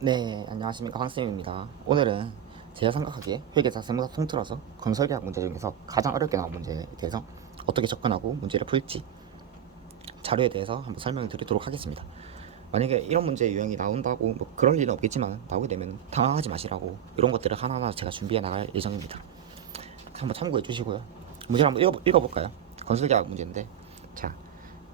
네, 안녕하십니까. 황쌤입니다. 오늘은 제가 생각하기에 회계사, 세무사 통틀어서 건설계약 문제 중에서 가장 어렵게 나온 문제에 대해서 어떻게 접근하고 문제를 풀지 자료에 대해서 한번 설명을 드리도록 하겠습니다. 만약에 이런 문제 유형이 나온다고 뭐 그럴 일은 없겠지만 나오게 되면 당황하지 마시라고 이런 것들을 하나하나 제가 준비해 나갈 예정입니다. 한번 참고해 주시고요. 문제를 한번 읽어볼까요? 건설계약 문제인데, 자,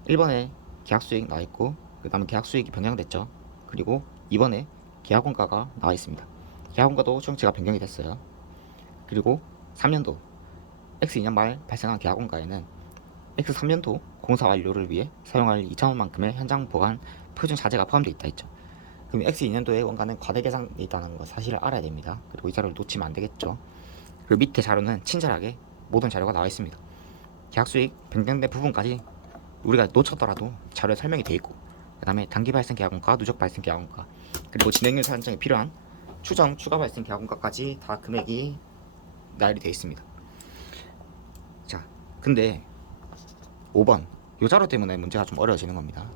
1번에 계약 수익 나와 있고, 그 다음에 계약 수익이 변경됐죠. 그리고 2번에 계약 원가가 나와 있습니다. 계약 원가도 수용체가 변경이 됐어요. 그리고 3년도 X 2년 말 발생한 계약 원가에는 X 3년도 공사 완료를 위해 사용할 2,000원만큼의 현장 보관 표준 자재가 포함되어 있다 했죠. 그럼 X 2년도의 원가는 과대 계산돼 있다는 거 사실을 알아야 됩니다. 그리고 이 자료를 놓치면 안 되겠죠. 그리고 밑에 자료는 친절하게 모든 자료가 나와 있습니다. 계약 수익 변경된 부분까지 우리가 놓쳤더라도 자료에 설명이 돼 있고, 그 다음에 단기 발생 계약원가, 누적 발생 계약원가, 그리고 진행률 산정에 필요한 추정 추가 발생 계약원가까지 다 금액이 나열이 되어 있습니다. 자, 근데 5번 요 자료 때문에 문제가 좀 어려워지는 겁니다.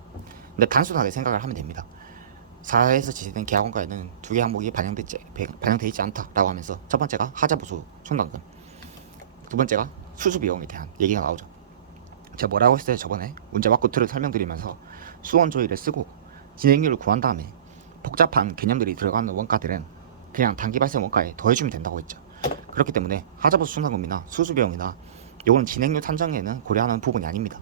근데 단순하게 생각을 하면 됩니다. 4에서 지시된 계약원가에는 두 개 항목이 반영되어 있지 않다라고 하면서 첫 번째가 하자보수 총담금, 두 번째가 수수비용에 대한 얘기가 나오죠. 제가 뭐라고 했어요? 저번에 문제 맞고틀을 설명드리면서 수원 조의를 쓰고 진행률을 구한 다음에 복잡한 개념들이 들어가는 원가들은 그냥 단기 발생 원가에 더해주면 된다고 했죠. 그렇기 때문에 하자보수 충당금이나 수수비용이나 이거는 진행률 산정에는 고려하는 부분이 아닙니다.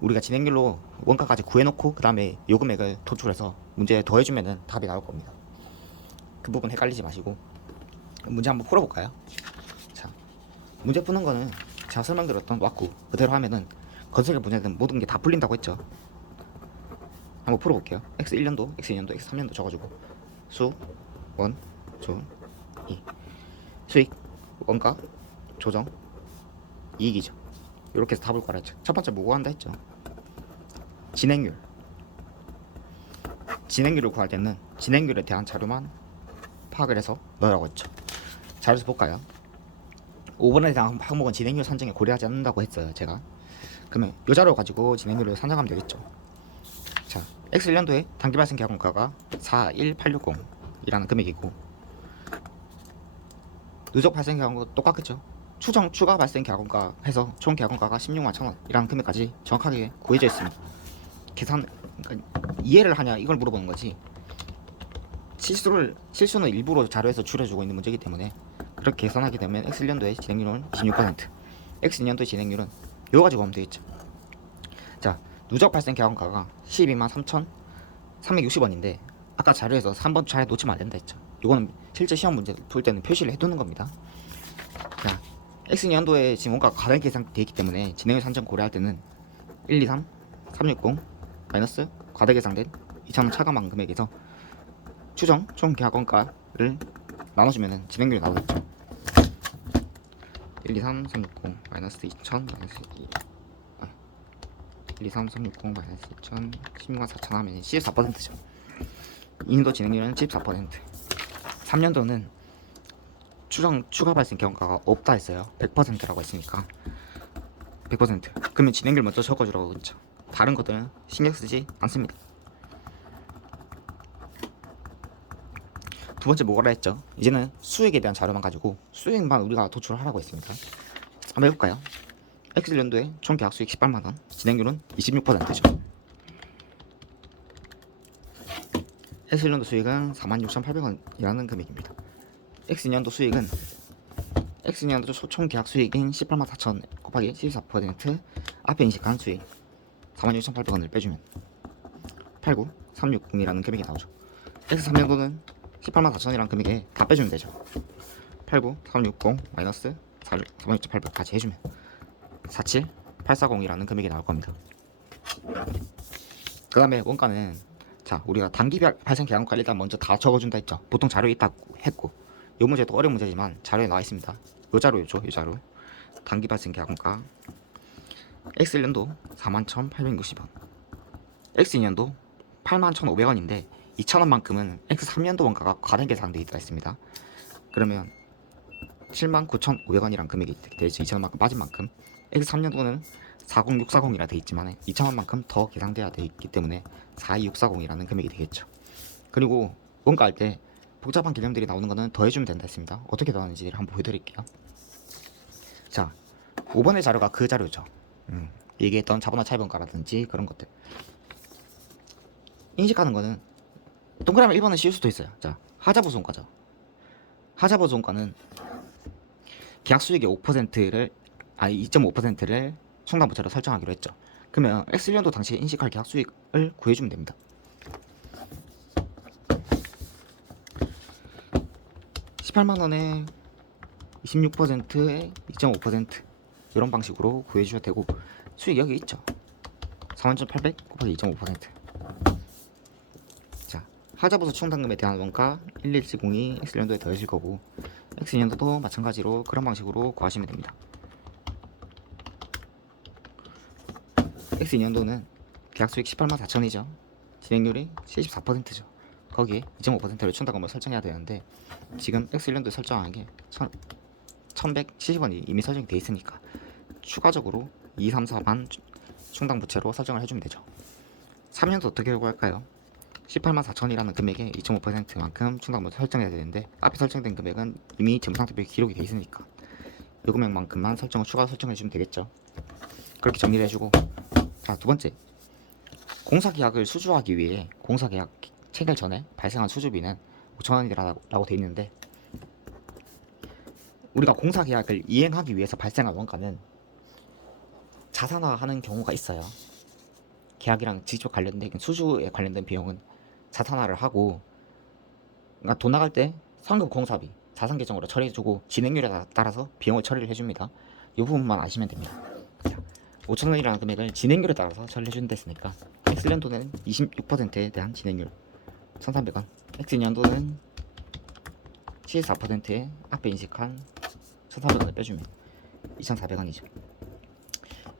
우리가 진행률로 원가까지 구해놓고 그 다음에 요 금액을 도출해서 문제에 더해주면 답이 나올 겁니다. 그 부분 헷갈리지 마시고 문제 한번 풀어볼까요? 자, 문제 푸는 거는 제가 설명드렸던 왁구 그대로 하면은 건설계 문제는 모든 게 다 풀린다고 했죠. 한번 풀어볼게요. X1년도, X2년도, X3년도 적어주고 수, 원, 조, 이 수익, 원가, 조정, 이익이죠. 이렇게 해서 답을 구하랬죠. 첫 번째 뭐 구한다 했죠? 진행률. 진행률을 구할 때는 진행률에 대한 자료만 파악을 해서 넣으라고 했죠. 자료에서 볼까요? 5번에 대한 항목은 진행률 산정에 고려하지 않는다고 했어요. 제가. 그러면 이 자료 가지고 진행률을 산정하면 되겠죠. 자, X1년도에 단기 발생 계약원가가 41860이라는 금액이고, 누적 발생 계약원가 똑같겠죠. 추정 추가 발생 계약원가 해서 총 계약원가가 16만 1,000원이라는 금액까지 정확하게 구해져 있습니다. 계산, 그러니까 이해를 하냐 이걸 물어보는 거지. 실수는 일부러 자료에서 줄여주고 있는 문제이기 때문에 그렇게 계산하게 되면 X1년도의 진행률은 26%, X2년도의 진행률은 이거 가지고 하면 되겠죠. 자, 누적 발생 계약원가가 12만 3,360원인데 아까 자료에서 3번 잘 놓치면 안 된다 했죠. 이거는 실제 시험 문제 풀 때는 표시를 해두는 겁니다. 자, X년도에 지금 원가가 가장 계산되어 있기 때문에 진행률 산정 고려할 때는 1, 2, 3, 360 마이너스 과대 계산된 2,000원 차감한 금액에서 추정 총 계약원가를 나눠주면 진행률이 나오겠죠. 1, 2, 3, 360 마이너스 2,000 마이너스 1, 2, 3, 360 마이너스 2,000 16만 4천 하면 14%죠. 2년도 진행률은 14%. 3년도는 추정 추가 발생 경과가 없다 했어요. 100%라고 했으니까 100%. 그러면 진행률 먼저 적어주라고 했죠. 다른 것들은 신경 쓰지 않습니다. 두 번째 뭐라 했죠? 이제는 수익에 대한 자료만 가지고 수익만 우리가 도출을 하라고 했습니다. 한번 해볼까요? X년도에 총 계약 수익 18만원, 진행률은 26%죠. X년도 수익은 46,800원이라는 금액입니다. X년도 수익은 X년도 총 계약 수익인 18만 4천 곱하기 14% 앞에 인식한 수익 46,800원을 빼주면 89360이라는 금액이 나오죠. X3년도는 18만 4천이라는 금액에 다 빼주면 되죠. 89360 마이너스 46,800까지 해주면 47840이라는 금액이 나올 겁니다. 그 다음에 원가는 자 우리가 단기 발생 계약원가 일단 먼저 다 적어준다 했죠. 보통 자료에 있다고 했고 이 문제도 어려운 문제지만 자료에 나와 있습니다. 요 자료죠. 요 자료 단기 발생 계약원가 X1년도 41,860원, X2년도 81,500원인데 2,000원만큼은 X3년도 원가가 과대 계산되어 있다 했습니다. 그러면 79,500원이란 금액이 되죠. 2,000원만큼 빠진 만큼. X3년도는 40640이라 되어 있지만 2,000원만큼 더 계산돼야 되어 있기 때문에 42640이라는 금액이 되겠죠. 그리고 원가 할 때 복잡한 개념들이 나오는 거는 더해주면 된다 했습니다. 어떻게 더하는지 한번 보여드릴게요. 자, 5번의 자료가 그 자료죠. 얘기했던 자본화 차이번가라든지 그런 것들 인식하는 거는 동그라미 1번은 씌울 수도 있어요. 자, 하자보수원가죠. 하자보수원가는 계약수익의 5%를 2.5%를 충당부채로 설정하기로 했죠. 그러면 X1년도 당시에 인식할 계약수익을 구해주면 됩니다. 18만원에 26%에 2.5% 이런 방식으로 구해주셔도 되고, 수익 여기 있죠. 41,800 곱하기 2.5%. 자, 하자보수 충당금에 대한 원가 11702 X년도에 더해질 거고, X년도도 마찬가지로 그런 방식으로 구하시면 됩니다. X년도는 계약수익 184,000이죠. 진행률이 74%죠. 거기에 2.5%를 충당금을 설정해야 되는데, 지금 X1년도에 설정한 게 1,170원이 이미 설정이 돼 있으니까 추가적으로 2, 3, 4만 충당부채로 설정을 해주면 되죠. 3년도 어떻게 구할까요? 184,000이라는 금액에 2.5%만큼 충당부채 설정해야 되는데, 앞에 설정된 금액은 이미 재무상태표에 기록이 돼 있으니까 이 금액만큼만 추가 설정해주면 되겠죠. 그렇게 정리를 해주고, 자, 두 번째, 공사계약을 수주하기 위해 공사계약 체결 전에 발생한 수주비는 5,000원이라고 돼 있는데, 우리가 공사계약을 이행하기 위해서 발생한 원가는 자산화하는 경우가 있어요. 계약이랑 직접 관련된 수주에 관련된 비용은 자산화를 하고, 그러니까 돈 나갈 때 상급 공사비 자산 계정으로 처리해주고 진행률에 따라서 비용을 처리를 해줍니다. 이 부분만 아시면 됩니다. 5,000원이라는 금액을 진행률에 따라서 처리해준다 했으니까 X년도는 26%에 대한 진행률 1,300원, X년도는 74%에 앞에 인식한 1,400원을 빼주면 2,400원이죠.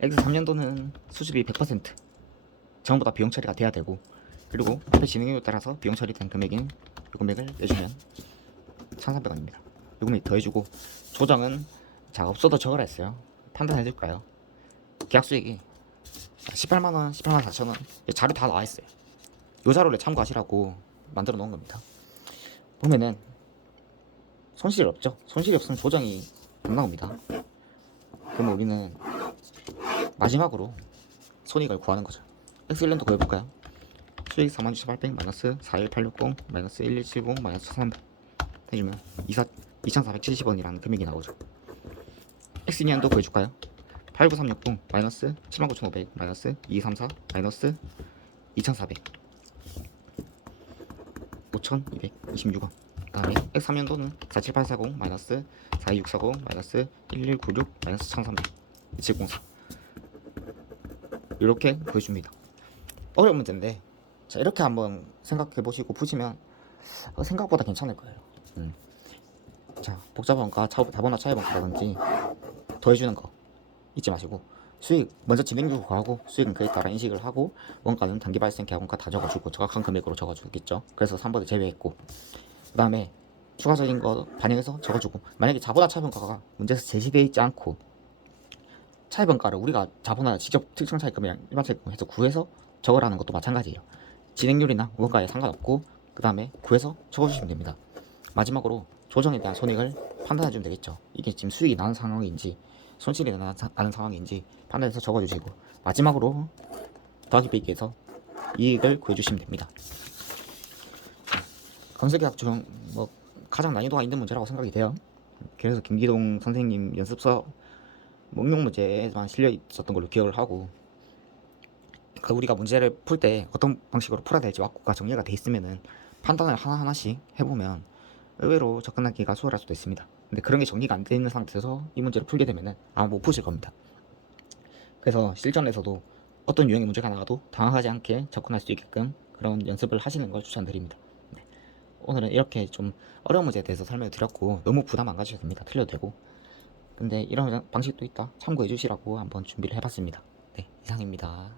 X3년도는 수주비 100% 전부 다 비용 처리가 돼야 되고, 그리고 앞에 진행률에 따라서 비용 처리된 금액인 이 금액을 내주면 1,300원입니다. 이 금액 더해주고, 조정은 자 없어도 적으라 했어요. 판단해줄까요? 계약수익이 18만원, 18만 4천원 자료 다 나와있어요. 이 자료를 참고하시라고 만들어 놓은 겁니다. 보면은 손실이 없죠. 손실이 없으면 조정이 안 나옵니다. 그러면 우리는 마지막으로 손익을 구하는 거죠. X1년도 구해볼까요? 수익 46,800 마이너스 41860 마이너스 1170 마이너스 1300 해주면 2,470원이라는 금액이 나오죠. X년도 구해줄까요? 89360 마이너스 79,500 마이너스 234 마이너스 2,400 5,226원. 그 다음에 X3년도는 47840 마이너스 42640 마이너스 1196 마이너스 1300 2704 이렇게 보여줍니다. 어려운 문제인데, 자, 이렇게 한번 생각해 보시고 푸시면 생각보다 괜찮을 거예요. 자, 복잡한가 자본화 차이번가라든지 더해주는 거 잊지 마시고, 수익 먼저 진행률 구하고 수익은 그에 따라 인식을 하고, 원가는 단기 발생 계약원가 다 적어주고 정확한 금액으로 적어주겠죠. 그래서 3번을 제외했고, 그 다음에 추가적인 거 반영해서 적어주고, 만약에 자본화 차이번가가 문제에서 제시되어 있지 않고 차이번가를 우리가 자본화 직접 특정 차이금이랑 일반 차이금 해서 구해서 적으라는 것도 마찬가지예요. 진행률이나 원가에 상관없고 그 다음에 구해서 적어주시면 됩니다. 마지막으로 조정에 대한 손익을 판단해주면 되겠죠. 이게 지금 수익이 나는 상황인지 손실이 나는 상황인지 판단해서 적어주시고, 마지막으로 더하기 빼기해서 이익을 구해주시면 됩니다. 건설계약 중 가장 난이도가 있는 문제라고 생각이 돼요. 그래서 김기동 선생님 연습서 응용 문제에만 실려 있었던 걸로 기억을 하고, 우리가 문제를 풀 때 어떤 방식으로 풀어야 될지 왁구가 정리가 돼 있으면은 판단을 하나하나씩 해보면 의외로 접근하기가 수월할 수도 있습니다. 근데 그런 게 정리가 안 돼 있는 상태에서 이 문제를 풀게 되면은 아마 못 푸실 겁니다. 그래서 실전에서도 어떤 유형의 문제가 나와도 당황하지 않게 접근할 수 있게끔 그런 연습을 하시는 걸 추천드립니다. 네. 오늘은 이렇게 좀 어려운 문제에 대해서 설명을 드렸고, 너무 부담 안 가지셔도 됩니다. 틀려도 되고. 근데 이런 방식도 있다 참고해 주시라고 한번 준비를 해봤습니다. 네, 이상입니다.